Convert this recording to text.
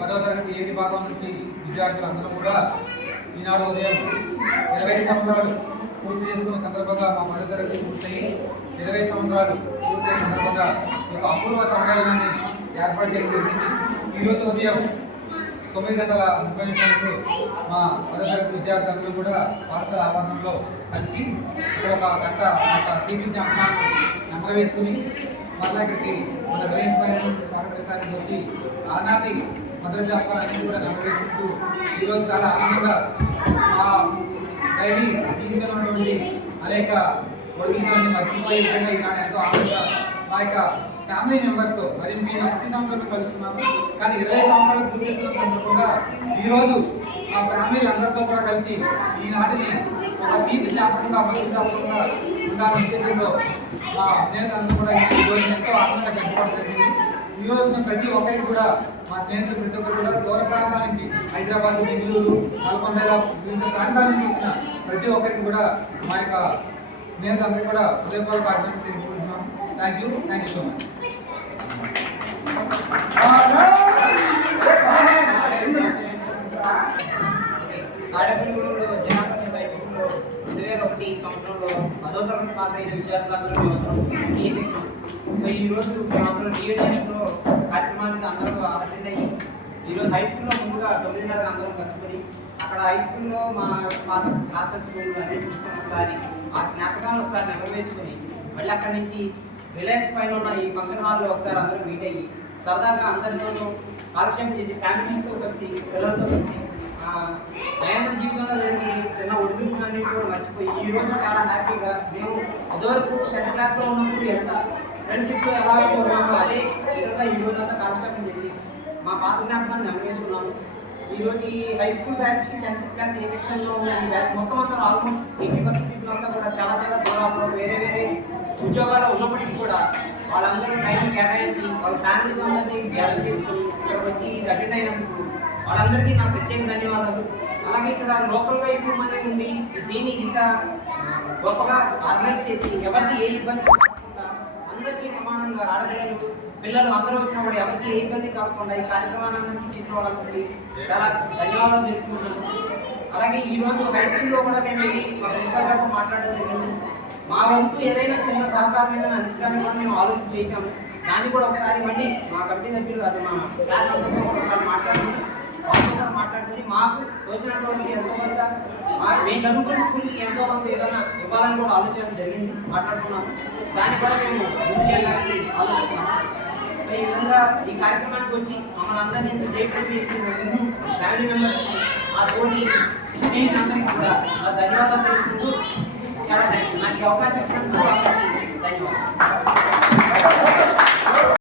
10వ తరగతి ఏ విభాగం నుంచి విద్యార్థులందరూ కూడా ఈనాడు ఉదయం 20 సంవత్సరాలు పూర్తి చేసుకున్న సందర్భంగా మా 10వ తరగతి పూర్తయి 20 సంవత్సరాలు పూర్తయిన సందర్భంగా ఒక అపూర్వ సమ్మేళనాన్ని ఏర్పాటు చేయడం జరిగింది. ఈరోజు ఉదయం 9:30 మా 10వ తరగతి విద్యార్థులందరూ కూడా పాఠశాల ఆవరణంలో కలిసి ఒక గంట టీచింగ్ అంశాన్ని నెంబర్ వేసుకుని మళ్ళీ ఇక్కడికి మన రేస్ పైన స్వాగతించడానికి వచ్చి ఆనాటి మదర్ జాపాన్ని కూడా నెంబర్ వేసుకుంటూ ఈరోజు చాలా ఆనందంగా మా డైలీ జీవితంలో ఉన్నటువంటి అనేక ఒడిదుడుకులను మర్చిపోయే విధంగా ఈనాడు ఎంతో ఆనందంగా మా యొక్క ఫ్యామిలీ మెంబర్స్తో మరి మేము ప్రతి సంవత్సరం కలుస్తున్నాము. కానీ 20 సంవత్సరాలు పూర్తి చేసుకున్న సందర్భంగా ఈరోజు మా ఫ్యామిలీ అందరితో కూడా కలిసి ఈనాటిని ఒక తీపి జ్ఞాపకంగా మంచి జ్ఞాపకంగా ఉండాలనే ఉద్దేశంలో మా స్నేహితులందరూ కూడా ఈరోజు ఎంతో ఆనందంగా గడిపడం జరిగింది. ఈరోజు ఉన్న ప్రతి ఒక్కరికి కూడా మా స్నేహితులు ప్రతి ఒక్కరు కూడా దూర ప్రాంతాల నుంచి హైదరాబాద్, బెంగళూరు, నల్గొండ వివిధ ప్రాంతాల నుంచి వచ్చిన ప్రతి ఒక్కరికి కూడా మా యొక్క స్నేహితులందరూ కూడా హృదయపూర్వక అభినందనలు తెలుపుకుంటున్నాం. Thank you so much. ఆడపిల్లలు జనాభా హై స్కూల్లో 2001 సంవత్సరంలో 10వ తరగతి పాస్ అయిన విద్యార్థులందరూ మేమందరం సో ఈరోజు మేమందరం రీయూనియన్స్లో కార్యక్రమానికి అందరూ అటెండ్ అయ్యి ఈరోజు హై స్కూల్లో ముందుగా 9:30 అందరం కలుసుకొని అక్కడ హై స్కూల్లో మా పాత క్లాసెస్ స్కూల్ అన్నీ చూసుకొని ఒకసారి ఆ జ్ఞాపకాలను ఒకసారి నెరవేర్చుకొని మళ్ళీ అక్కడి నుంచి రిలయన్స్ పైన ఉన్న ఈ ఫంక్షన్ హాల్లో ఒకసారి అందరూ మీట్ అయ్యి సరదాగా అందరితోనూ కాలక్షేపం చేసి ఫ్యామిలీస్తో కలిసి పిల్లలతో కలిసి దైనందిన జీవితంలో జరిగి చిన్న ఒడిదుడుకులన్నీ కూడా మర్చిపోయి ఈ రోజు చాలా హ్యాపీగా మేము ఇదివరకు 10th క్లాస్లో ఉన్నప్పుడు ఎంత ఫ్రెండ్షిప్ ఎలా అయితే ఉన్నామో అదే విధంగా ఈ రోజు అంతా కాలక్షేపం చేసి మా పాత జ్ఞాపకాన్ని నెరవేర్చుకున్నాము. ఈరోజు ఈ high school batch 10th class A సెక్షన్లో ఉన్న ఈ బ్యాచ్ మొత్తం అంతా ఆల్మోస్ట్ 80% పీపుల్ అంతా కూడా చాలా చాలా దూరంలో వేరే వేరే ఉద్యోగాలు ఉన్నప్పటికీ కూడా వాళ్ళందరూ టైం కేటాయించి వాళ్ళ ఫ్యామిలీస్ అందరినీ గ్యాదర్ చేసుకుని ఇక్కడ వచ్చి ఇది అటెండ్ అయినందుకు వాళ్ళందరికీ నా ప్రత్యేక ధన్యవాదాలు. అలాగే ఇక్కడ లోకల్గా ఎక్కువ మంది ఉండి దీన్ని ఇంత గొప్పగా ఆర్గనైజ్ చేసి ఎవరికి ఏ ఇబ్బంది కాకుండా అందరికీ సమానంగా ఆడపిల్లలు పిల్లలు అందరూ వచ్చినప్పుడు ఎవరికి ఏ ఇబ్బంది కాకుండా ఈ కార్యక్రమాన్ని చేసిన వాళ్ళందరికీ చాలా ధన్యవాదాలు తెలుపుకుంటున్నాను. అలాగే ఈరోజు హై స్కూల్లో కూడా మేము వెళ్ళి మా ప్రిన్సిపల్ గారితో మాట్లాడడం జరిగింది. మా వంతు ఏదైనా చిన్న సహకారం ఏదైనా అందించడానికి కూడా మేము ఆలోచన చేశాము. దాన్ని కూడా ఒకసారి మళ్ళీ మా కమిటీ సభ్యులు అది మా క్లాస్ అందరితో కూడా ఒకసారి మాట్లాడుకుని మాకు తోచినంత వరకు ఎంతో కొంత మేము చదువుకునే స్కూల్కి ఎంతో కొంత ఏదైనా ఇవ్వాలని కూడా ఆలోచన జరిగింది, మాట్లాడుకున్నాము. దాన్ని కూడా మేము ముందుకెళ్ళడానికి ఆలోచిస్తున్నాము. ఈ విధంగా ఈ కార్యక్రమానికి వచ్చి మమ్మల్ని అందరినీ ఇంత జయప్రదం చేసిన ముందు ఫ్యామిలీ మెంబర్స్ ఆ తోటి అందరికీ కూడా ధన్యవాదాలు తెలుపుకుంటూ చాలా థ్యాంక్ యూ. నాకు ఈ అవకాశం ఇచ్చినందుకు